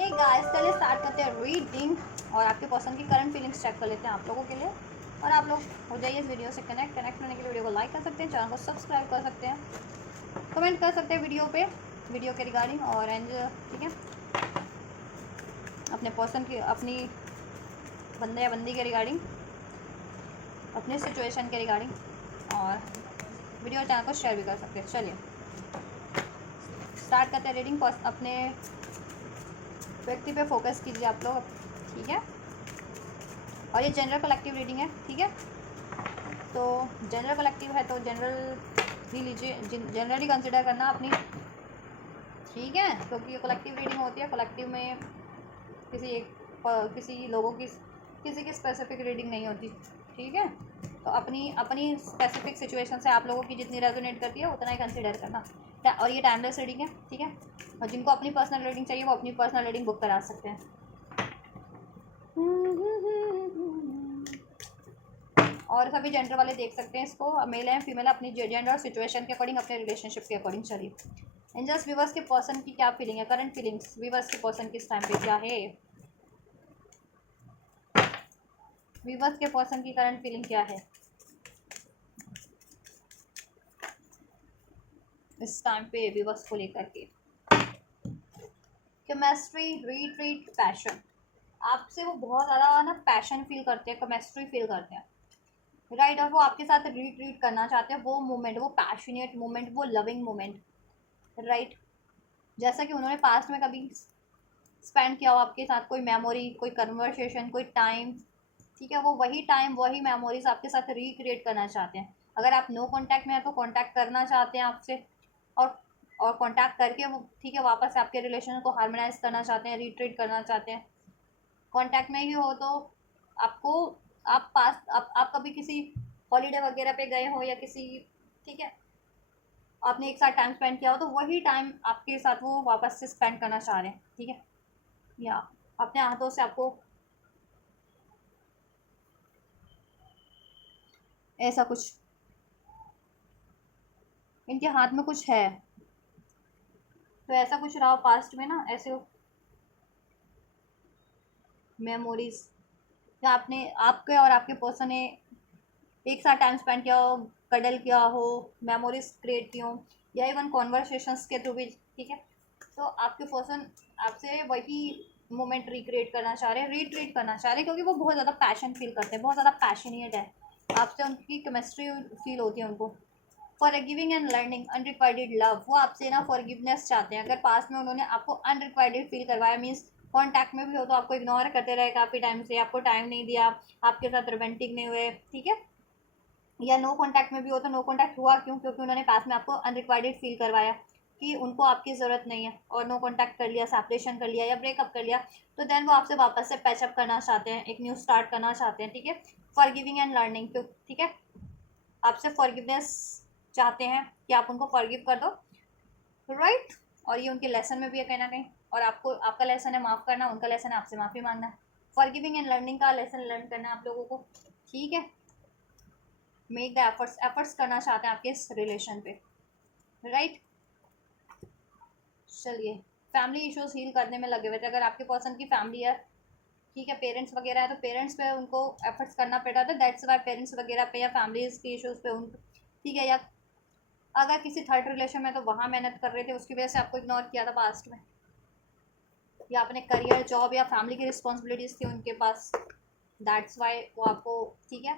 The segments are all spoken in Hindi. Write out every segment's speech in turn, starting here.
हे गाइस, चलिए स्टार्ट करते हैं रीडिंग और आपके पर्सन की करंट फीलिंग्स चेक कर लेते हैं आप लोगों के लिए। और आप लोग हो जाइए इस वीडियो से कनेक्ट होने के लिए वीडियो को लाइक कर सकते हैं, चैनल को सब्सक्राइब कर सकते हैं, कमेंट कर सकते हैं वीडियो के रिगार्डिंग और ठीक है, अपने पर्सन की, अपनी बंदे या बंदी के रिगार्डिंग, अपने सिचुएशन के रिगार्डिंग, और वीडियो और चैनल को शेयर भी कर सकते हैं। चलिए स्टार्ट करते हैं रीडिंग। अपने व्यक्ति पे फोकस कीजिए आप लोग, ठीक है। और ये जनरल कलेक्टिव रीडिंग है, ठीक है। तो जनरल कलेक्टिव है तो जनरल ही लीजिए, जनरली कंसिडर करना अपनी, ठीक है, क्योंकि ये कलेक्टिव रीडिंग होती है। कलेक्टिव में किसी लोगों की, किसी की स्पेसिफिक रीडिंग नहीं होती, ठीक है। तो अपनी स्पेसिफिक सिचुएशन से आप लोगों की जितनी रेजोनेट करती है उतना ही कंसिडर करना। और ये टाइमलेस रीडिंग है, ठीक है। और जिनको अपनी पर्सनल रीडिंग चाहिए वो अपनी पर्सनल रीडिंग बुक करा सकते हैं। और सभी जेंडर वाले देख सकते हैं इसको, मेल है फीमेल है, अपनी जेंडर और सिचुएशन के अकॉर्डिंग, अपने रिलेशनशिप के अकॉर्डिंग। चलिए एंजल्स, व्यूवर्स के पर्सन की क्या फीलिंग है, करंट फीलिंग्स व्यूवर्स के पर्सन की इस टाइम पे क्या है, व्यूवर्स के पर्सन की करंट फीलिंग क्या है इस टाइम पे व्यूवर्स को लेकर के। Chemistry, retreat, passion. आपसे वो बहुत ज़्यादा ना पैशन फील करते हैं, केमिस्ट्री फील करते हैं, राइट। और वो आपके साथ रीट्रीट करना चाहते हैं, वो मोमेंट, वो पैशनेट मोमेंट, वो लविंग मोमेंट, राइट। जैसा कि उन्होंने पास्ट में कभी स्पेंड किया हो आपके साथ, कोई मेमोरी, कोई कन्वर्सेशन, कोई टाइम, ठीक है। वो वही टाइम, वही मेमोरीज आपके साथ रिक्रिएट करना चाहते हैं। अगर आप नो कांटेक्ट में हैं तो कांटेक्ट करना चाहते हैं आपसे, और और कांटेक्ट करके वो, ठीक है, वापस से आपके रिलेशन को हार्मोनाइज करना चाहते हैं, रिट्रीट करना चाहते हैं। कांटेक्ट में ही हो तो आपको, आप कभी किसी हॉलीडे वगैरह पे गए हो या किसी, ठीक है, आपने एक साथ टाइम स्पेंड किया हो तो वही टाइम आपके साथ वो वापस से स्पेंड करना चाह रहे हैं, ठीक है। या अपने हाथों से आपको ऐसा कुछ, इनके हाथ में कुछ है, तो ऐसा कुछ रहा पास्ट में ना, ऐसे मेमोरीज, या आपने, आपके और आपके पर्सन ने एक साथ टाइम स्पेंड किया हो, कडल किया हो, मेमोरीज क्रिएट की हो, या इवन कॉन्वर्सेशंस के थ्रू भी, ठीक है। तो आपके पर्सन आपसे वही मोमेंट रिक्रिएट करना चाह रहे हैं, रिट्रीट करना चाह रहे हैं, क्योंकि वो बहुत ज़्यादा पैशन फील करते हैं, बहुत ज़्यादा पैशनेट है आपसे, उनकी केमिस्ट्री फील होती है उनको। For giving and learning, unrequited love, वो आपसे ना फॉरगिवनेस चाहते हैं। अगर पास्ट में उन्होंने आपको अनरिक्वाइटेड फील करवाया, मीन्स कॉन्टैक्ट में भी हो तो आपको इग्नोर करते रहे काफ़ी टाइम से, आपको टाइम नहीं दिया, आपके साथ रोमांटिक नहीं हुए, ठीक है। या नो कॉन्टैक्ट में भी हो तो नो कॉन्टैक्ट हुआ क्यों, क्योंकि उन्होंने पास में आपको अनरिक्वाइटेड फील करवाया कि उनको आपकी ज़रूरत नहीं है, और नो कॉन्टैक्ट कर लिया, सेपरेशन कर लिया या ब्रेकअप कर लिया, तो देन वो आपसे वापस से पैचअप करना चाहते हैं, एक न्यू स्टार्ट करना चाहते हैं, ठीक है। फॉर गिविंग एंड लर्निंग, ठीक है, आपसे फॉरगिवनेस चाहते हैं कि आप उनको फॉरगिव कर दो, राइट। और ये उनके लेसन में भी है कहीं ना कहीं, और आपको, आपका लेसन है माफ़ करना, उनका लेसन है आपसे माफ़ी मांगना। फॉरगिविंग एंड लर्निंग का लेसन लर्न करना है आप लोगों को, ठीक है। मेक द एफर्ट्स करना चाहते हैं आपके इस रिलेशन पे, राइट। चलिए फैमिली इश्यूज हील करने में लगे हुए थे, अगर आपके पर्सन की फैमिली है, ठीक है, पेरेंट्स वगैरह है, तो पेरेंट्स पे उनको एफर्ट्स करना पड़ा था, दैट्स वाई पेरेंट्स वगैरह पे या फैमिलीज के इश्यूज पे उन, ठीक है। या अगर किसी थर्ड रिलेशन में तो वहाँ मेहनत कर रहे थे, उसकी वजह से आपको इग्नोर किया था पास्ट में, या अपने करियर, जॉब या फैमिली की रिस्पॉन्सिबिलिटीज़ थी उनके पास, दैट्स वाई वो आपको, ठीक है,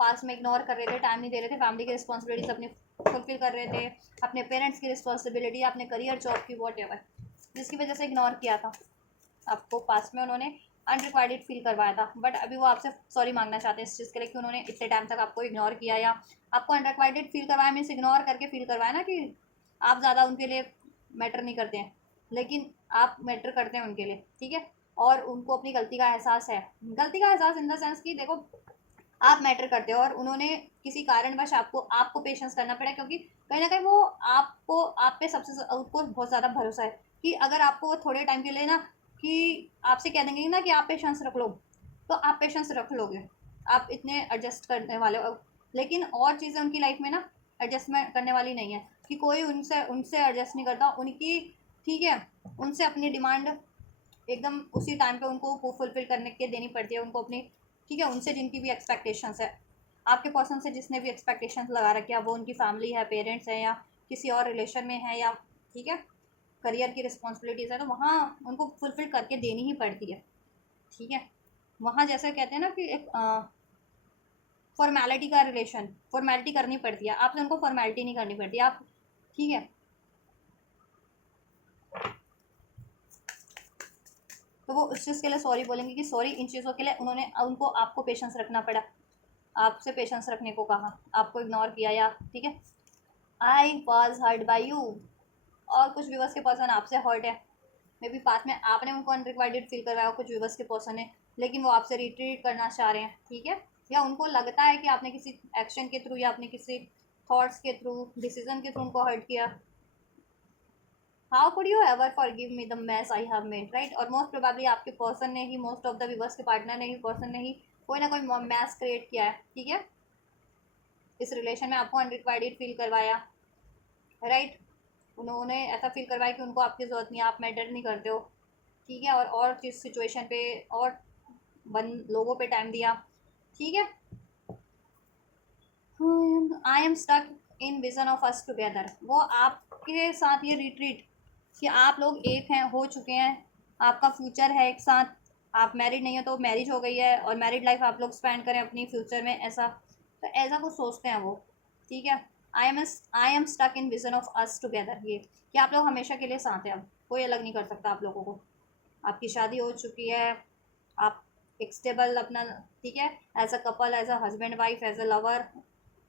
पास में इग्नोर कर रहे थे, टाइम नहीं दे रहे थे, फैमिली की रिस्पॉन्सिबिलिटीज़ अपनी फुलफिल कर रहे थे, अपने पेरेंट्स की रिस्पॉन्सिबिलिटी, अपने करियर, जॉब की, वॉट एवर, जिसकी वजह से इग्नोर किया था आपको पास में, उन्होंने अनरिक्वाइटेड फील करवाया था। बट अभी वो आपसे सॉरी मांगना चाहते हैं इस चीज़ के लिए कि उन्होंने इतने टाइम तक आपको इग्नोर किया, या आपको अनरिक्वाइटेड फील करवाया, मीन्स इग्नोर करके फील करवाया ना कि आप ज़्यादा उनके लिए मैटर नहीं करते हैं, लेकिन आप मैटर करते हैं उनके लिए, ठीक है। और उनको अपनी गलती का एहसास है, गलती का एहसास इन द सेंस कि देखो आप मैटर करते हो, और उन्होंने किसी कारणवश आपको पेशेंस करना पड़ा, क्योंकि कहीं ना कहीं वो आपको, आप पे सबसे उनको बहुत ज़्यादा भरोसा है कि अगर आपको वो थोड़े टाइम के लिए ना, कि आपसे कह देंगे ना कि आप पेशेंस रख लो, तो आप पेशेंस रख लोगे, आप इतने एडजस्ट करने वाले हो। लेकिन और चीज़ें उनकी लाइफ में ना एडजस्टमेंट करने वाली नहीं है, कि कोई उनसे उनसे एडजस्ट नहीं करता उनकी, ठीक है, उनसे अपनी डिमांड एकदम उसी टाइम पे उनको फुलफिल करने के देनी पड़ती है उनको अपनी, ठीक है, उनसे जिनकी भी एक्सपेक्टेशंस है, आपके पर्सन से जिसने भी एक्सपेक्टेशंस लगा रखे हैं, वो उनकी फैमिली है, पेरेंट्स हैं, या किसी और रिलेशन में है, या ठीक है करियर की रिस्पॉन्सिबिलिटीज़ है, तो वहाँ उनको फुलफिल करके देनी ही पड़ती है, ठीक है। वहाँ जैसे कहते हैं ना कि एक फॉर्मेलिटी का रिलेशन, फॉर्मेलिटी करनी पड़ती है, आपसे उनको फॉर्मेलिटी नहीं करनी पड़ती आप, ठीक है। तो वो उस चीज़ के लिए सॉरी बोलेंगे कि सॉरी, इन चीज़ों के लिए उन्होंने उनको आपको पेशेंस रखना पड़ा, आपसे पेशेंस रखने को कहा, आपको इग्नोर किया, या ठीक है I was hurt by you, और कुछ व्यूवर्स के पर्सन आपसे हर्ट है, मे बी पास में आपने उनको अनरिक्वाइटेड फील करवाया, कुछ व्यूवर्स के पर्सन है, लेकिन वो आपसे रिट्रीट करना चाह रहे हैं, ठीक है, या उनको लगता है कि आपने किसी एक्शन के थ्रू या आपने किसी थॉट्स के थ्रू, डिसीजन के थ्रू उनको हर्ट किया। How could you ever forgive me the mess I have made, right. और मोस्ट प्रोबेबली आपके पर्सन ने ही, मोस्ट ऑफ द व्यूवर्स के पार्टनर ने ही, पर्सन ने ही कोई ना कोई मैस क्रिएट किया है, ठीक है, इस रिलेशन में आपको अनरिक्वाइटेड फील करवाया, राइट। उन्होंने ऐसा फील करवाया कि उनको आपकी ज़रूरत नहीं है, आप मैटर नहीं करते हो, ठीक है, और चीज़ सिचुएशन पे और लोगों पे टाइम दिया, ठीक है। I am stuck in vision of us together, वो आपके साथ ये रिट्रीट कि आप लोग एक हैं, हो चुके हैं, आपका फ्यूचर है एक साथ, आप मैरिड नहीं हो तो मैरिज हो गई है, और मैरिड लाइफ आप लोग स्पेंड करें अपनी फ्यूचर में, ऐसा तो ऐसा कुछ सोचते हैं वो, ठीक है। I am stuck in vision of us together, ये कि आप लोग हमेशा के लिए साथ हैं, अब कोई अलग नहीं कर सकता आप लोगों को, आपकी शादी हो चुकी है, आप एक स्टेबल अपना, ठीक है, as a couple, as a husband wife, as a lover,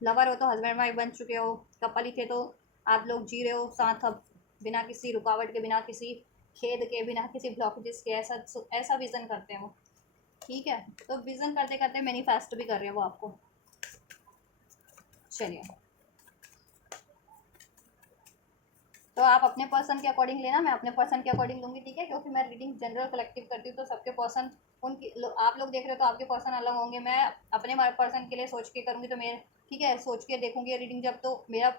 lover हो तो हस्बैंड वाइफ बन चुके हो, कपल ही थे तो आप लोग जी रहे हो साथ अब, बिना किसी रुकावट के, बिना किसी खेद के, बिना किसी ब्लॉकेजेस के, ऐसा ऐसा विज़न करते हैं वो, ठीक है। तो विज़न करते करते मैनिफेस्ट भी कर रहे हैं वो आपको। चलिए, तो आप अपने पर्सन के अकॉर्डिंग लेना, मैं अपने पर्सन के अकॉर्डिंग लूँगी, ठीक है, क्योंकि मैं रीडिंग जनरल कलेक्टिव करती हूँ, तो सबके पर्सन आप लोग देख रहे हो तो आपके पर्सन अलग होंगे, मैं अपने पर्सन के लिए सोच के करूँगी, तो मेरे, ठीक है, सोच के देखूंगी रीडिंग जब, तो मेरा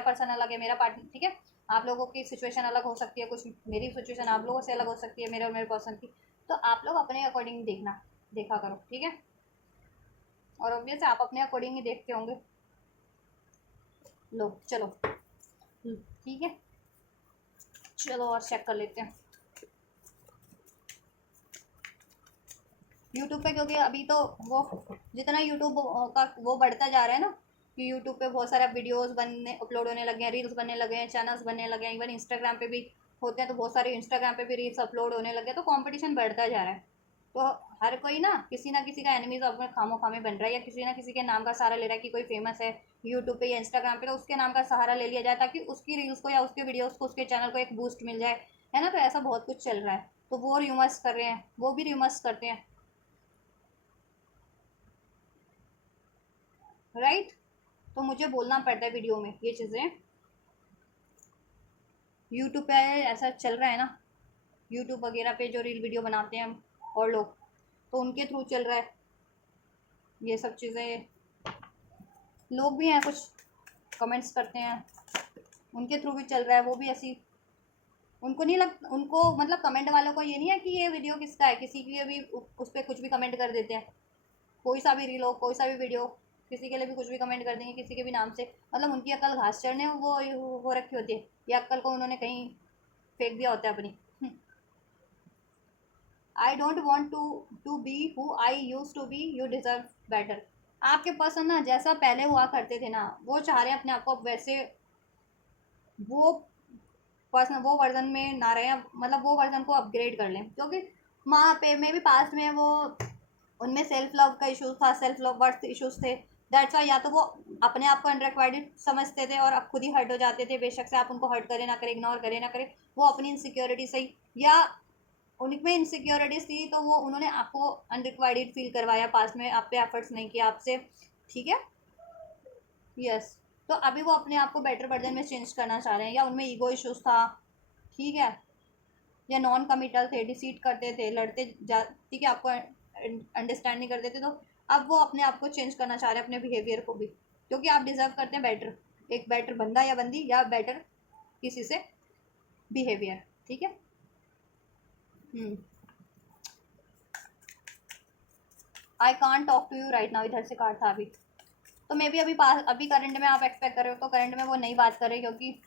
पर्सन अलग है, मेरा पार्टनर, ठीक है, आप लोगों की सिचुएशन अलग हो सकती है, कुछ मेरी सिचुएशन आप लोगों से अलग हो सकती है, मेरे और मेरे पर्सन की, तो आप लोग अपने अकॉर्डिंग देखा करो, ठीक है, और ऑब्वियस आप अपने अकॉर्डिंग ही देखते होंगे। लो चलो, ठीक है, चलो और चेक कर लेते हैं यूट्यूब पे, क्योंकि अभी तो वो जितना यूट्यूब का वो बढ़ता जा रहा है ना, कि यूट्यूब पे बहुत सारे वीडियोस बनने, अपलोड होने लगे हैं, रील्स बनने लगे हैं, चैनल्स बनने लगे हैं, इवन इंस्टाग्राम पे भी होते हैं, तो बहुत सारे इंस्टाग्राम पे भी रील्स अपलोड होने लगे हैं, तो कंपटीशन बढ़ता जा रहा है, तो हर कोई ना किसी का एनिमीज अपने खामो खामे बन रहा है, या किसी ना किसी के नाम का सहारा ले रहा है, कि कोई फेमस है यूट्यूब पे या इंस्टाग्राम पे, तो उसके नाम का सहारा ले लिया जाए, ताकि उसकी रील्स को या उसके वीडियोज़ को, उसके चैनल को एक बूस्ट मिल जाए, है ना। तो ऐसा बहुत कुछ चल रहा है, तो वो र्यूमर्स कर रहे हैं, वो भी र्यूमर्स करते हैं, राइट। तो मुझे बोलना पड़ता है वीडियो में ये चीज़ें, यूट्यूब पे ऐसा चल रहा है ना, यूट्यूब वगैरह पे जो रील वीडियो बनाते हैं हम और लोग, तो उनके थ्रू चल रहा है ये सब चीज़ें, लोग भी हैं कुछ कमेंट्स करते हैं, उनके थ्रू भी चल रहा है, वो भी ऐसी, उनको नहीं लग, उनको मतलब कमेंट वालों को ये नहीं है कि ये वीडियो किसका है, किसी की भी उस पर कुछ भी कमेंट कर देते हैं, कोई सा भी रील हो, कोई सा भी वीडियो, किसी के लिए भी कुछ भी कमेंट कर देंगे, किसी के भी नाम से, मतलब उनकी अकल घास चढ़ने वो हो रखी होती है, या अक्ल को उन्होंने कहीं फेंक दिया होता है अपनी। I don't want to be who I use to be, you deserve better. आपके पर्सन ना जैसा पहले हुआ करते थे ना, वो चाह रहे हैं अपने आप को वैसे, वो पर्सन वो वर्जन में ना रहे, मतलब वो वर्जन को अपग्रेड कर लें, क्योंकि वहाँ पे में भी पास्ट में वो, उनमें सेल्फ लव का इशूज़ था, सेल्फ लव वर्थ इशूज़ थे, दैट्स वाई, या तो वो अपने आप को अनरिक्वायर्ड समझते थे और अब खुद ही हर्ट हो जाते थे, बेशक से आप उनको हर्ट करें ना करें, इग्नोर करें ना करें, वो अपनी इनसिक्योरिटी से ही, या उनमें इनसिक्योरिटीज थी, तो वो उन्होंने आपको अनरिक्वायर्ड फील करवाया, पास में आप पे एफर्ट्स नहीं किया आपसे, ठीक है, यस। तो अभी वो अपने आप को बेटर वर्जन में चेंज करना चाह रहे हैं, या उनमें ईगो इश्यूज था, ठीक है, या नॉन कमिटल थे, डिसीट करते थे, लड़ते जा, ठीक है, आपको अंडरस्टैंड नहीं करते थे, तो अब वो अपने आप को चेंज करना चाह रहे हैं, अपने बिहेवियर को भी, क्योंकि आप डिजर्व करते हैं बेटर, एक बेटर बंदा या बंदी, या बेटर किसी से बिहेवियर, ठीक है, I can't talk to you right now, इधर से कार्ड था अभी। तो मे बी अभी पास, अभी करंट में आप एक्सपेक्ट कर रहे हो तो करंट में वो नहीं बात कर रहे, क्योंकि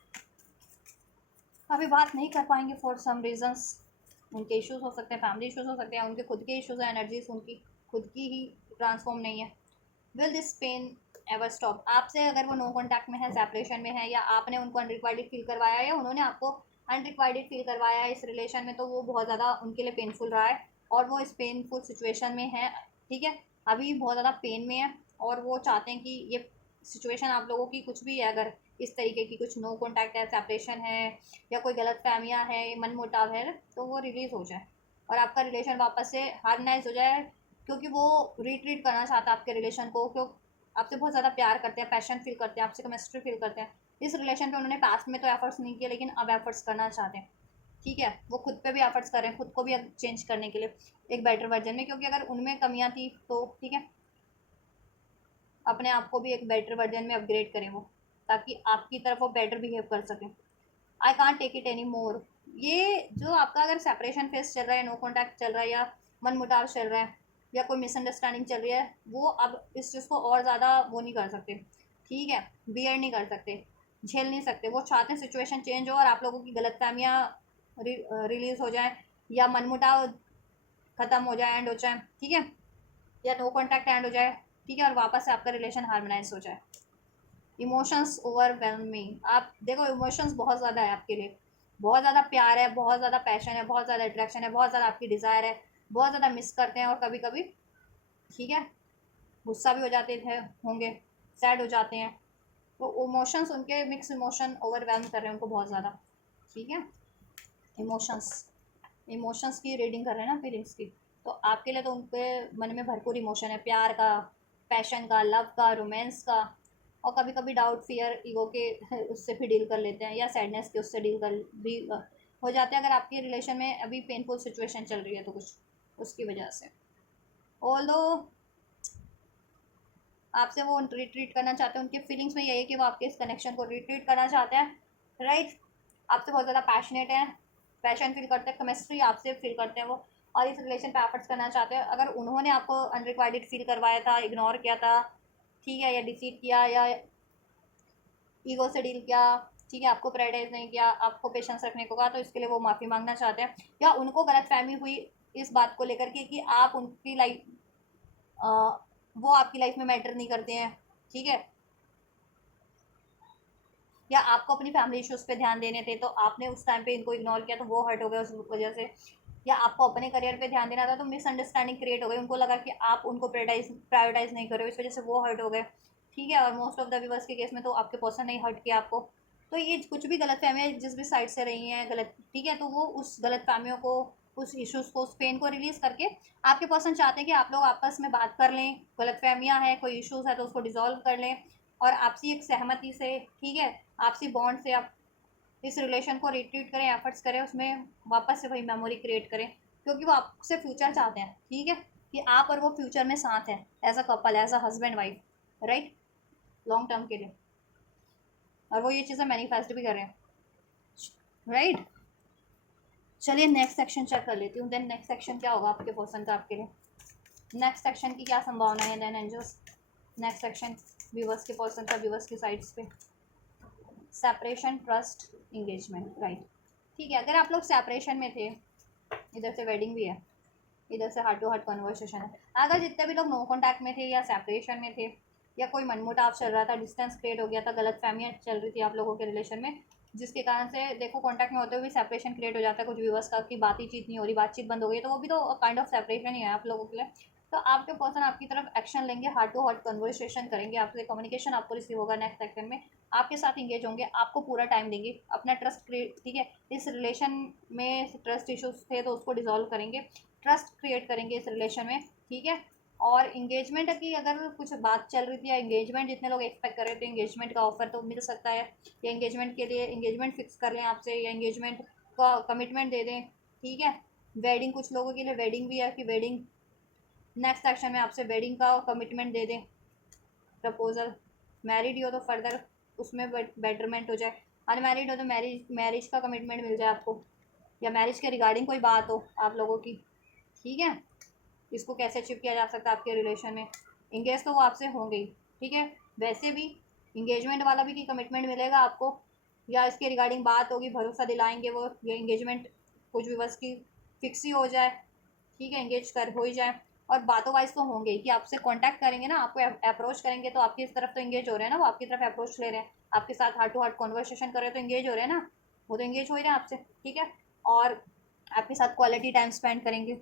अभी बात नहीं कर पाएंगे फॉर सम रीजंस। उनके इश्यूज हो सकते हैं, फैमिली इश्यूज हो सकते हैं, उनके खुद के इश्यूज हैं, एनर्जीज उनकी खुद की ही ट्रांसफॉर्म नहीं है। Will this pain ever stop? आपसे अगर वो नो कॉन्टैक्ट में है, सेपरेशन में है, या आपने उनको अनरिक्वाइटेड फील करवाया है या उन्होंने आपको अनरिक्वाइटेड फील करवाया है इस रिलेशन में, तो वो बहुत ज़्यादा उनके लिए पेनफुल रहा है और वो इस पेनफुल सिचुएशन में है, ठीक है, अभी बहुत ज़्यादा पेन में है और वो चाहते हैं कि ये सिचुएशन आप लोगों की कुछ भी है, अगर इस तरीके की कुछ नो कॉन्टैक्ट है, सेपरेशन है या कोई गलत फहमियाँ है, मन मुटाव है, तो वो रिलीज़ हो जाए और आपका रिलेशन वापस से हार्मनाइज हो जाए, क्योंकि वो रिट्रीट करना चाहता है आपके रिलेशन को, क्यों आपसे बहुत ज़्यादा प्यार करते हैं, पैशन फील करते हैं, आपसे केमिस्ट्री फील करते हैं। इस रिलेशन पे उन्होंने पास्ट में तो एफर्ट्स नहीं किए, लेकिन अब एफर्ट्स करना चाहते हैं, ठीक है, वो खुद पे भी एफर्ट्स कर रहे हैं, खुद को भी चेंज करने के लिए एक बेटर वर्जन में, क्योंकि अगर उनमें कमियां थी तो ठीक है, अपने आप को भी एक बेटर वर्जन में अपग्रेड करें वो, ताकि आपकी तरफ वो बेटर बिहेव कर सकें। I can't take it any more. ये जो आपका अगर सेपरेशन फेस चल रहा है, नो कॉन्टैक्ट चल रहा है या मन मुटाव चल रहा है या कोई मिसअंडरस्टैंडिंग चल रही है, वो अब इस चीज़ को और ज़्यादा वो नहीं कर सकते, ठीक है, बियर नहीं कर सकते, झेल नहीं सकते। वो चाहते हैं सिचुएशन चेंज हो और आप लोगों की गलतफहमियाँ रिलीज हो जाए या मन मुटाव ख़त्म हो जाए, एंड हो जाए, ठीक है, या नो कॉन्टैक्ट एंड हो जाए, ठीक है, और वापस से आपका रिलेशन हार्मोनाइज हो जाए। इमोशंस ओवरवेलमिंग, आप देखो इमोशंस बहुत ज़्यादा है आपके लिए, बहुत ज़्यादा प्यार है, बहुत ज़्यादा पैशन है, बहुत ज़्यादा अट्रैक्शन है, बहुत ज़्यादा आपकी डिज़ायर है, बहुत ज़्यादा मिस करते हैं और कभी कभी, ठीक है, गुस्सा भी हो जाते थे होंगे, सैड हो जाते हैं, तो इमोशंस उनके मिक्स इमोशन ओवरवेलम कर रहे हैं उनको बहुत ज़्यादा, ठीक है। इमोशंस, इमोशंस की रीडिंग कर रहे हैं ना, फीलिंग्स की, तो आपके लिए तो उनके मन में भरपूर इमोशन है, प्यार का, पैशन का, लव का, रोमांस का, और कभी कभी डाउट, फियर, ईगो के उससे भी डील कर लेते हैं, या सैडनेस के उससे डील कर भी हो जाते हैं, अगर आपके रिलेशन में अभी पेनफुल सिचुएशन चल रही है तो कुछ उसकी वजह से। ऑल्दो आपसे वो रिट्रीट करना चाहते हैं, उनके फीलिंग्स में यही है कि वो आपके इस कनेक्शन को रिट्रीट करना चाहते हैं, राइट, आपसे बहुत ज़्यादा पैशनेट है, पैशन फील करते हैं, केमिस्ट्री आपसे फील करते हैं वो, और इस रिलेशन पे एफर्ट्स करना चाहते हैं। अगर उन्होंने आपको अनरिक्वाइटेड फील करवाया था, इग्नोर किया था, ठीक है, या डिसीट किया या ईगो से डील किया, ठीक है, आपको प्रायोरिटाइज नहीं किया, आपको पेशेंस रखने को कहा, तो इसके लिए वो माफ़ी मांगना चाहते हैं, या उनको गलत फहमी हुई इस बात को लेकर के कि आप उनकी लाइफ, वो आपकी लाइफ में मैटर नहीं करते हैं, ठीक है, या आपको अपनी फैमिली इश्यूज पे ध्यान देने थे तो आपने उस टाइम पे इनको इग्नोर किया, तो वो हर्ट हो गया उस वजह से, या आपको अपने करियर पे ध्यान देना था तो मिसअंडरस्टैंडिंग क्रिएट हो गई, उनको लगा कि आप उनको प्रायोरिटाइज नहीं कर रहे हो, इस वजह से वो हर्ट हो गए, ठीक है, और मोस्ट ऑफ द व्यूवर्स के केस में तो आपके पर्सन नहीं हर्ट किया आपको। तो ये कुछ भी गलत फहमियाँ जिस भी साइड से रही हैं गलत, ठीक है, तो वो उस गलत फहमियों को, उस इश्यूज़ को, उस पेन को रिलीज करके आपके पर्सन चाहते हैं कि आप लोग आपस में बात कर लें, गलत फहमियाँ हैं, कोई इश्यूज़ है तो उसको डिजोल्व कर लें, और आपसी एक सहमति से, ठीक है, आपसी बॉन्ड से आप इस रिलेशन को रिट्रीट करें, एफर्ट्स करें, उसमें वापस से वही मेमोरी क्रिएट करें, क्योंकि वो आपसे फ्यूचर चाहते हैं, ठीक है, कि आप और वो फ्यूचर में साथ हैं, as a couple, as a husband wife, right, long term के लिए, और वो ये चीज़ें मैनिफेस्ट भी कर रहे हैं, राइट। चलिए नेक्स्ट सेक्शन चेक कर लेती हूँ, देन नेक्स्ट सेक्शन क्या होगा आपके पर्सन का आपके लिए, नेक्स्ट सेक्शन की क्या संभावना है, then angels next section viewers के पर्सन का, व्यूवर्स की साइड्स पे, सेपरेशन, ट्रस्ट, इंगेजमेंट, राइट, ठीक है, अगर आप लोग सेपरेशन में थे, इधर से वेडिंग भी है, इधर से हार्ट टू हार्ट कन्वर्सेशन है, अगर जितने भी लोग नो कॉन्टैक्ट में थे या सेपरेशन में थे या कोई मनमुटाव चल रहा था, डिस्टेंस क्रिएट हो गया था, गलत फहमियाँ चल रही थी आप लोगों के रिलेशन में, जिसके कारण से देखो कॉन्टैक्ट में होते हुए भी सेपरेशन क्रिएट हो जाता है, कुछ व्यूवर्स का कि बातचीत नहीं हो रही, बातचीत बंद हो गई, तो वो भी तो काइंड ऑफ सेपरेशन ही है आप लोगों के लिए। तो आपके पर्सन आपकी तरफ एक्शन लेंगे, हार्ट टू हार्ट कन्वर्सेशन करेंगे, आपसे कम्युनिकेशन आपको रिसीव होगा नेक्स्ट सेकंड में, आपके साथ इंगेज होंगे, आपको पूरा टाइम देंगे, अपना ट्रस्ट क्रिएट, ठीक है, इस रिलेशन में ट्रस्ट इश्यूज थे तो उसको डिजोल्व करेंगे, ट्रस्ट क्रिएट करेंगे इस रिलेशन में, ठीक है, और इंगेजमेंट की अगर कुछ बात चल रही थी, या इंगेजमेंट जितने लोग एक्सपेक्ट कर रहे थे, इंगेजमेंट का ऑफर तो मिल सकता है, या इंगेजमेंट के लिए इंगेजमेंट फिक्स कर लें आपसे, या इंगेजमेंट का कमिटमेंट दे दें, ठीक है, वेडिंग, कुछ लोगों के लिए वेडिंग भी है कि वेडिंग नेक्स्ट सेक्शन में आपसे वेडिंग का कमिटमेंट दे दें, प्रपोजल, मैरिड हो तो फर्दर उसमें बेटरमेंट हो जाए, अनमैरिड हो तो मैरिज का कमिटमेंट मिल जाए आपको, या मैरिज के रिगार्डिंग कोई बात हो आप लोगों की, ठीक है, इसको कैसे अचीव किया जा सकता है आपके रिलेशन में। इंगेज तो वो आपसे होंगे ही, ठीक है। वैसे भी इंगेजमेंट वाला भी कि कमिटमेंट मिलेगा आपको, या इसके रिगार्डिंग बात होगी, भरोसा दिलाएंगे वो, या इंगेजमेंट कुछ भी बस की फिक्स ही हो जाए, ठीक है, इंगेज कर हो ही जाए। और बातों वाइज तो होंगे ही कि आपसे कांटेक्ट करेंगे ना, आपको अप्रोच करेंगे तो आपकी तरफ तो इंगेज हो रहे हैं ना, वो आपकी तरफ अप्रोच ले रहे हैं, आपके साथ हार्ट टू हार्ट कॉन्वर्सेशन कर रहे हैं तो इंगेज हो रहे हैं ना, वो तो इंगेज हो ही रहे हैं आपसे, ठीक है। और आपके साथ क्वालिटी टाइम स्पेंड करेंगे,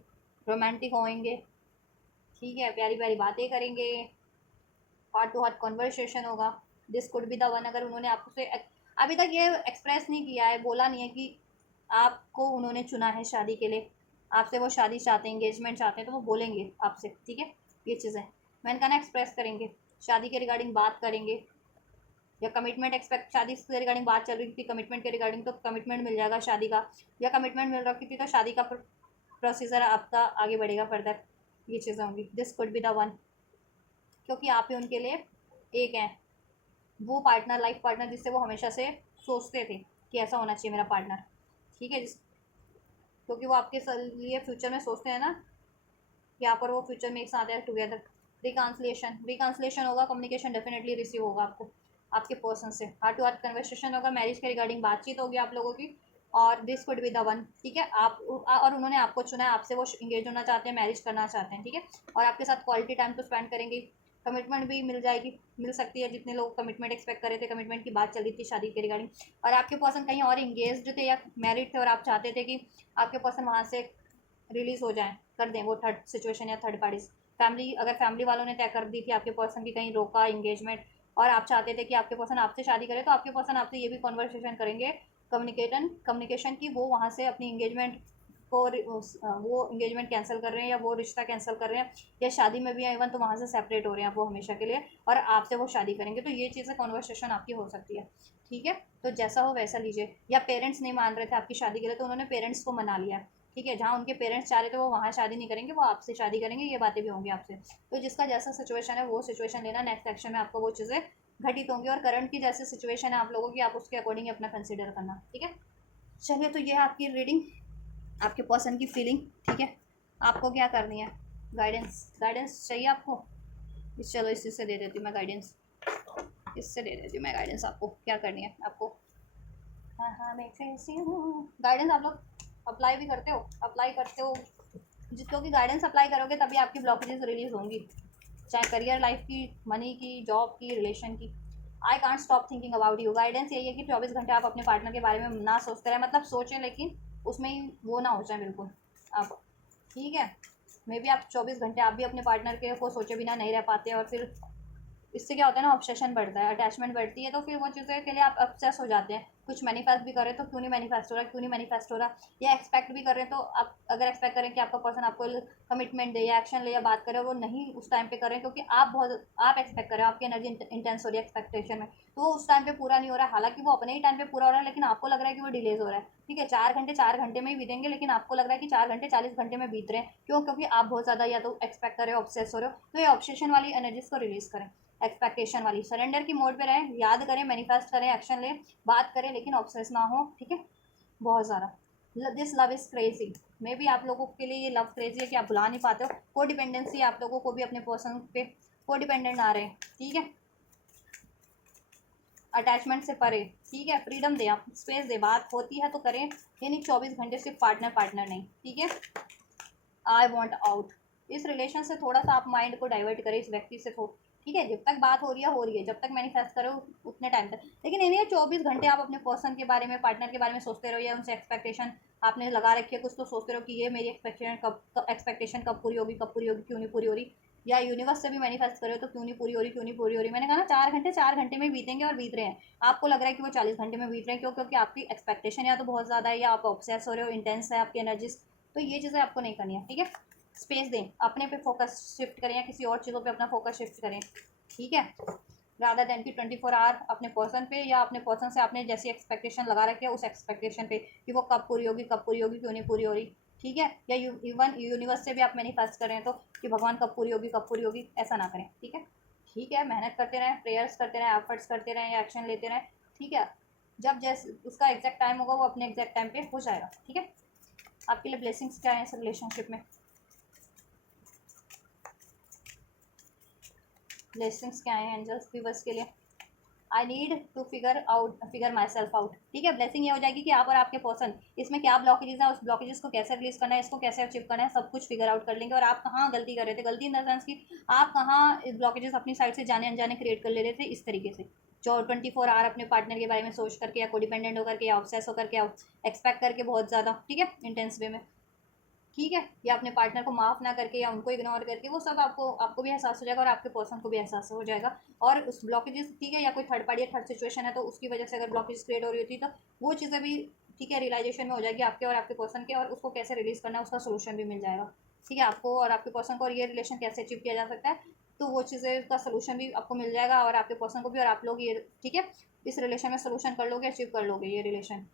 रोमांटिक होएंगे, ठीक है, प्यारी प्यारी बातें करेंगे, हार्ट टू हार्ट कॉन्वर्सेशन होगा। This could be the one. अगर उन्होंने आपसे अभी तक ये एक्सप्रेस नहीं किया है, बोला नहीं है कि आपको उन्होंने चुना है शादी के लिए, आपसे वो शादी चाहते हैं, इंगेजमेंट चाहते हैं, तो वो बोलेंगे आपसे, ठीक है। ये चीज़ें मैंने कहा ना, एक्सप्रेस करेंगे, शादी के रिगार्डिंग बात करेंगे, या कमिटमेंट एक्सपेक्ट, शादी के रिगार्डिंग बात चल रही थी कमिटमेंट के रिगार्डिंग, तो कमिटमेंट मिल जाएगा शादी का, या कमिटमेंट मिल रखी थी तो शादी का प्रोसीजर आपका आगे बढ़ेगा फर्दर। ये चीज़ें होंगी। This could be the one, क्योंकि आप ही उनके लिए एक हैं, वो पार्टनर, लाइफ पार्टनर जिससे वो हमेशा से सोचते थे कि ऐसा होना चाहिए मेरा पार्टनर, ठीक है, जिस क्योंकि वो आपके लिए फ्यूचर में सोचते हैं ना, यहाँ पर वो फ्यूचर में एक साथ है टुगेदर। रिकांसलेशन, रिकांसलेशन होगा, कम्युनिकेशन डेफिनेटली रिसीव होगा आपको आपके पर्सन से, हार्ट टू हार्ट कन्वर्सेशन होगा, मैरिज के रिगार्डिंग बातचीत होगी आप लोगों की। और this could be the one, ठीक है। आप और उन्होंने आपको चुना है, आपसे वो इंगेज होना चाहते हैं, मैरिज करना चाहते हैं, ठीक है। और आपके साथ क्वालिटी टाइम तो स्पेंड करेंगे, कमिटमेंट भी मिल जाएगी, मिल सकती है, जितने लोग कमिटमेंट एक्सपेक्ट कर रहे थे, कमिटमेंट की बात चल रही थी शादी के रिगार्डिंग, और आपके पर्सन कहीं और इंगेज थे या मैरिड थे, और आप चाहते थे कि आपके पर्सन वहाँ से रिलीज हो जाए, कर दें वो थर्ड सिचुएशन या थर्ड पार्टी फैमिली, अगर फैमिली वालों ने तय कर दी थी आपके पर्सन की कहीं रोका इंगेजमेंट, और आप चाहते थे कि आपके पर्सन आपसे शादी करे, तो आपके पर्सन आपसे ये भी कॉन्वर्सेशन करेंगे, कम्युनिकेशन की वो वहाँ से अपनी इंगेजमेंट को वो इंगेजमेंट कैंसिल कर रहे हैं, या वो रिश्ता कैंसिल कर रहे हैं, या शादी में भी है इवन तो वहाँ से सेपरेट हो रहे हैं वो हमेशा के लिए, और आपसे वो शादी करेंगे। तो ये चीज़ें कॉन्वर्सेशन आपकी हो सकती है, ठीक है। तो जैसा हो वैसा लीजिए। या पेरेंट्स नहीं मान रहे थे आपकी शादी के लिए, तो उन्होंने पेरेंट्स को मना लिया, ठीक है, जहाँ उनके पेरेंट्स चाह रहे थे वो वहाँ शादी नहीं करेंगे, वो आपसे शादी करेंगे, ये बातें भी होंगी आपसे। तो जिसका जैसा सिचुएशन है वो सिचुएशन लेना, नेक्स्ट एक्शन में आपको वो चीज़ें घटित होंगी, और करंट की जैसी सिचुएशन है आप लोगों की, आप उसके अकॉर्डिंग अपना कंसिडर करना, ठीक है। चलिए, तो ये है आपकी रीडिंग, आपके पर्सन की फीलिंग, ठीक है। आपको क्या करनी है, गाइडेंस, गाइडेंस चाहिए आपको, चलो इसी से दे देती हूँ मैं गाइडेंस, इससे दे देती हूँ मैं गाइडेंस, आपको क्या करनी है आपको। हाँ हाँ, मैं कैसी हूँ, गाइडेंस आप लोग अप्लाई भी करते हो, अप्लाई करते हो, क्योंकि गाइडेंस अप्लाई करोगे तभी आपकी ब्लॉकेजेस रिलीज होंगी, चाहे करियर लाइफ की, मनी की, जॉब की, रिलेशन की। I can't stop thinking about you, guidance यही है कि 24 घंटे आप अपने पार्टनर के बारे में ना सोचते रहे, मतलब सोचें लेकिन उसमें ही वो ना हो जाए बिल्कुल आप, ठीक है। मे बी आप 24 घंटे आप भी अपने पार्टनर के को सोचे बिना नहीं रह पाते, और फिर इससे क्या होता है ना, ऑब्सेशन बढ़ता है, अटैचमेंट बढ़ती है, तो फिर वो चीज़ें के लिए आप ऑब्सेस हो जाते हैं। कुछ मैनिफेस्ट भी करें तो क्यों नहीं मैनिफेस्ट हो रहा, क्यों नहीं मैनिफेस्ट हो रहा, या एक्सपेक्ट भी करें तो आप अगर एक्सपेक्ट करें कि आपका पर्सन आपको कमिटमेंट दे या एक्शन ले या बात करे, वो नहीं उस टाइम पे करें, क्योंकि आप एक्सपेक्ट करें, आपकी एनर्जी इंटेंस हो रही है एक्सपेक्टेशन में, तो वो उस टाइम पे पूरा नहीं हो रहा है, हालांकि वो अपने ही टाइम पे पूरा हो रहा है, लेकिन आपको लग रहा है कि वो डिलेज हो रहा है, ठीक है। 4 घंटे 4 घंटे में ही बीतेंगे, लेकिन आपको लग रहा है कि 4 घंटे 40 घंटे में बीत रहे हैं, क्यों, क्योंकि आप बहुत ज़्यादा या तो एक्सपेक्ट कर रहे हो, ऑब्सेस हो रहे हो, तो ये ऑब्सेशन वाली एनर्जीज को रिलीज करें, एक्सपेक्टेशन वाली, सरेंडर की मोड पे रहें, याद करें, मैनिफेस्ट करें, एक्शन लें, बात करें, लेकिन ऑब्सेस ना हो, ठीक है, बहुत ज़्यादा। This love is crazy, may be आप लोगों के लिए ये लव क्रेजी है कि आप बुला नहीं पाते हो, को डिपेंडेंसी आप लोगों को भी अपने पर्सन पे को डिपेंडेंट ना रहे, ठीक है, अटैचमेंट से परे, ठीक है, फ्रीडम दें, आप स्पेस दें, बात होती है तो करें, ये नहीं 24 घंटे सिर्फ पार्टनर पार्टनर नहीं, ठीक है। आई वॉन्ट आउट, इस रिलेशन से थोड़ा सा आप माइंड को डाइवर्ट करें, इस व्यक्ति से ठीक है, जब तक बात हो रही है, जब तक मैनिफेस्ट करो उतने टाइम तक, लेकिन इन्हें 24 घंटे आप अपने पर्सन के बारे में, पार्टनर के बारे में सोचते रहो, या उनसे एक्सपेक्टेशन आपने लगा रखी है कुछ, तो सोचते रहो कि ये मेरी एक्सपेक्टेशन कब पूरी होगी, कब पूरी होगी, क्यों नहीं पूरी हो रही, या यूनिवर्स से भी मैनिफेस्ट करो तो क्यों नहीं पूरी हो रही, क्यों नहीं पूरी हो रही। मैंने कहा ना, 4 घंटे में बीतेंगे और बीत रहे हैं, आपको लग रहा है कि वो 40 घंटे में बीत रहे हैं, क्यों, क्योंकि आपकी एक्सपेक्टेशन या तो बहुत ज़्यादा है, या आप ऑब्सेस हो रहे हो, इंटेंस है आपकी एनर्जीज, तो ये चीज़ें आपको नहीं करनी है, ठीक है। स्पेस दें, अपने पे फोकस शिफ्ट करें, या किसी और चीज़ों पे अपना फोकस शिफ्ट करें, ठीक है, रादर देन कि 24 आवर अपने पर्सन पे, या अपने पर्सन से आपने जैसी एक्सपेक्टेशन लगा रखी है उस एक्सपेक्टेशन पे कि वो कब पूरी होगी, कब पूरी होगी, क्यों नहीं पूरी हो रही, ठीक है। या इवन यूनिवर्स से भी आप मैनिफेस्ट करें तो कि भगवान कब पूरी होगी, कब पूरी होगी, ऐसा ना करें, ठीक है। ठीक है, मेहनत करते रहें, प्रेयर्स करते रहें, एफर्ट्स करते रहें, या एक्शन लेते रहें, ठीक है। जब जैसे उसका एग्जैक्ट टाइम होगा वो अपने एग्जैक्ट टाइम पे हो जाएगा, ठीक है। आपके लिए ब्लेसिंग्स क्या है इस रिलेशनशिप में? ब्लेसिंग्स क्या है एंजल्स व्यूवर्स के लिए? I need to figure myself out. ठीक है, ब्लेसिंग ये हो जाएगी कि आप और आपके पर्सन इसमें क्या ब्लॉकेजेस है, उस ब्लॉकेजेस को कैसे रिलीज करना है, इसको कैसे अचीव करना है, सब कुछ फिगर आउट कर लेंगे। और आप कहाँ गलती कर रहे थे, गलती इन द सेंस कि आप कहाँ ब्लॉकेजेस अपनी साइड से जाने अनजाने क्रिएट कर ले रहे थे इस तरीके से, जो 24 आवर अपने पार्टनर के बारे में सोच करके या कोडिपेंडेंट होकर के या ऑब्सेस होकर के या एक्सपेक्ट करके बहुत ज़्यादा, ठीक है, इंटेंस वे में, ठीक है, या अपने पार्टनर को माफ़ ना करके या उनको इग्नोर करके, वो सब आपको भी एहसास हो जाएगा और आपके पर्सन को भी एहसास हो जाएगा। और उस ब्लॉकेजेस, ठीक है, या कोई थर्ड पार्टी या थर्ड सिचुएशन है तो उसकी वजह से अगर ब्लॉकेज क्रिएट हो रही होती तो वो चीज़ें भी, ठीक है, रियलाइजेशन में हो जाएगी आपके और आपके पर्सन के, और उसको कैसे रिलीज़ करना है उसका सोल्यूशन भी मिल जाएगा। ठीक है, आपको और आपके पर्सन को और ये रिलेशन कैसे अचीव किया जा सकता है, तो वो चीज़ें का सोल्यूशन भी आपको मिल जाएगा और आपके पर्सन को भी, और आप लोग ये, ठीक है, इस रिलेशन में सोल्यूशन कर लोगे, अचीव कर लोगे ये relation.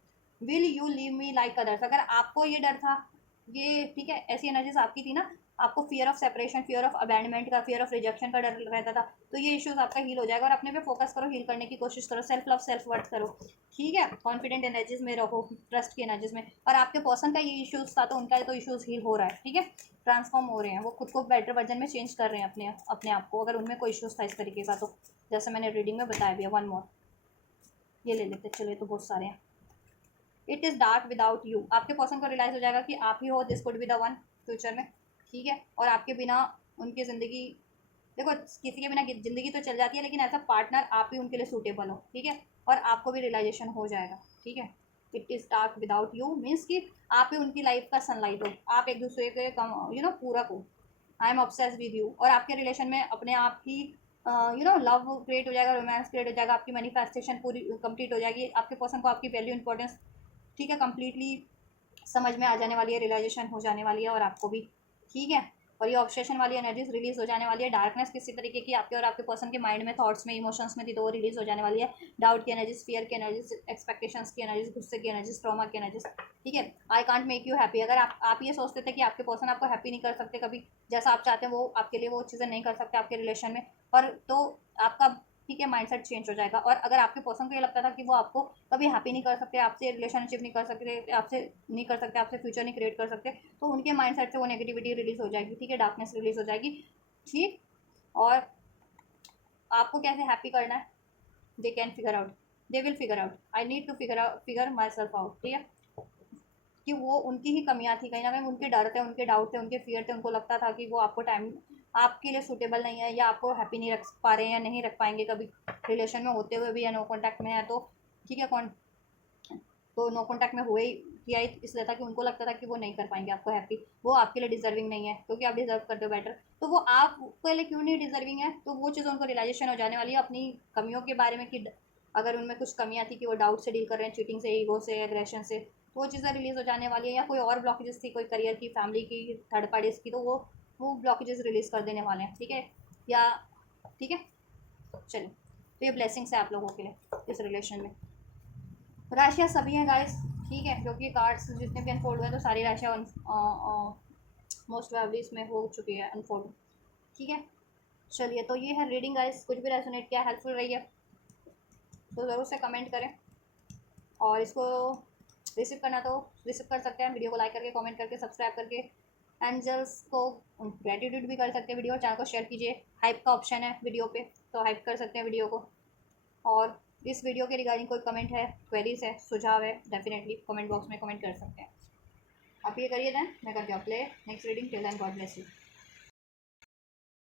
Will you leave me like others? अगर आपको ये डर था, ये, ठीक है, ऐसी एनर्जीज आपकी थी ना, आपको fear of separation, fear of abandonment का, फियर ऑफ रिजेक्शन का डर रहता था, तो ये इश्यूज आपका हील हो जाएगा और अपने पे फोकस करो, हील करने की कोशिश करो, सेल्फ लव सेल्फ वर्थ करो। ठीक है, कॉन्फिडेंट एनर्जीज में रहो, ट्रस्ट की एनर्जीज में। और आपके पर्सन का ये इश्यूज था तो उनका तो इश्यूज हील हो रहा है, ठीक है, ट्रांसफॉर्म हो रहे हैं, वो खुद को बेटर वर्जन में चेंज कर रहे हैं अपने आप को, अगर उनमें कोई इश्यूज था इस तरीके का तो, जैसे मैंने रीडिंग में बताया भी है। वन मोर, ये ले लेते, चलो ये तो बहुत सारे हैं। It is dark without you, आपके पर्सन को रियलाइज हो जाएगा कि आप ही हो, this could be the one future में, ठीक है, और आपके बिना उनकी ज़िंदगी, देखो किसी के बिना ज़िंदगी तो चल जाती है, लेकिन एज अ पार्टनर आप ही उनके लिए सूटेबल हो, ठीक है, और आपको भी रियलाइजेशन हो जाएगा, ठीक है। It is dark without you means कि आप ही उनकी लाइफ का सनलाइट हो, आप एक दूसरे के पूरक हो। I am obsessed with you, और आपके रिलेशन में अपने आप ही लव क्रिएट हो जाएगा, रोमांस क्रिएट हो जाएगा, आपकी मैनिफेस्टेशन पूरी कंप्लीट हो जाएगी, आपके पर्सन को आपकी वैल्यू इंपॉर्टेंस, ठीक है, कंप्लीटली समझ में आ जाने वाली है, रियलाइजेशन हो जाने वाली है, और आपको भी, ठीक है। और ये ऑब्सेशन वाली एनर्जीज रिलीज हो जाने वाली है। डार्कनेस किसी तरीके की आपके और आपके पर्सन के माइंड में, थॉट्स में, इमोशंस में थी तो वो रिलीज हो जाने वाली है। डाउट की एनर्जीज, फियर की एनर्जीज, एक्सपेक्टेशंस की एनर्जीज, गुस्से की एनर्जीज, ट्रॉमा की एनर्जीज, ठीक है। I can't make you happy, अगर आप ये सोचते थे कि आपके पर्सन आपको हैप्पी नहीं कर सकते कभी, जैसा आप चाहते हैं वो आपके लिए वो चीज़ें नहीं कर सकते आपके रिलेशन में, और तो आपका, ठीक है, माइंडसेट चेंज हो जाएगा। और अगर आपके पर्सन को ये लगता था कि वो आपको कभी हैप्पी नहीं कर सकते, आपसे रिलेशनशिप नहीं कर सकते, आपसे फ्यूचर नहीं क्रिएट कर सकते, तो उनके माइंडसेट से वो नेगेटिविटी रिलीज हो जाएगी, ठीक है, डार्कनेस रिलीज हो जाएगी, ठीक। और आपको कैसे हैप्पी करना है, they can figure out, they will figure out, I need to figure myself out, ठीक है, कि वो उनकी ही कमियां थी, कहीं ना कहीं उनके डर थे, उनके डाउट थे, उनके फियर थे, उनको लगता था कि वो आपको टाइम आपके लिए सूटेबल नहीं है, या आपको हैप्पी नहीं रख पा रहे हैं, या नहीं रख पाएंगे कभी रिलेशन में होते हुए भी, या नो कॉन्टैक्ट में है तो, ठीक है, तो नो कॉन्टैक्ट में हुए ही किया ही इसलिए था कि उनको लगता था कि वो नहीं कर पाएंगे आपको हैप्पी, वो आपके लिए डिजर्विंग नहीं है, क्योंकि आप डिजर्व करते हो बेटर, तो वो आपके लिए क्यों नहीं डिजर्विंग है, तो वो चीज़ उनको रियलाइजेशन हो जाने वाली है अपनी कमियों के बारे में, कि अगर उनमें कुछ कमियां थी कि वो डाउट से डील कर रहे हैं, चीटिंग से, ईगो से, एग्रेशन से, तो वो चीज़ें रिलीज हो जाने वाली है, या कोई और ब्लॉकेजेस थी, कोई करियर की, फैमिली की, थर्ड पार्टीज की, तो वो ब्लॉकेजेस रिलीज कर देने वाले हैं, ठीक है, या, ठीक है, चलिए, तो ये ब्लेसिंग्स है आप लोगों के लिए इस रिलेशन में। राशियाँ सभी हैं गाइस, ठीक है, क्योंकि कार्ड्स जितने भी अनफोल्ड हुए तो सारी राशियाँ मोस्ट प्रोबेबली इसमें हो चुकी है अनफोल्ड, ठीक है। चलिए, तो ये है रीडिंग गाइस, कुछ भी रेजोनेट किया, हेल्पफुल रही है तो ज़रूर से कमेंट करें, और इसको रिसीव करना तो रिसीव कर सकते हैं, वीडियो को लाइक करके, कमेंट करके, सब्सक्राइब करके, एंजल्स को ग्रेटिट्यूड भी कर सकते हैं, वीडियो चैनल को शेयर कीजिए, हाइप का ऑप्शन है वीडियो पे, तो हाइप कर सकते हैं वीडियो को। और इस वीडियो के रिगार्डिंग कोई कमेंट है, क्वेरीज है, सुझाव है, डेफिनेटली कमेंट बॉक्स में कमेंट कर सकते हैं। आप ये करिए देन, मैं करती हूँ play next reading, till then God bless you.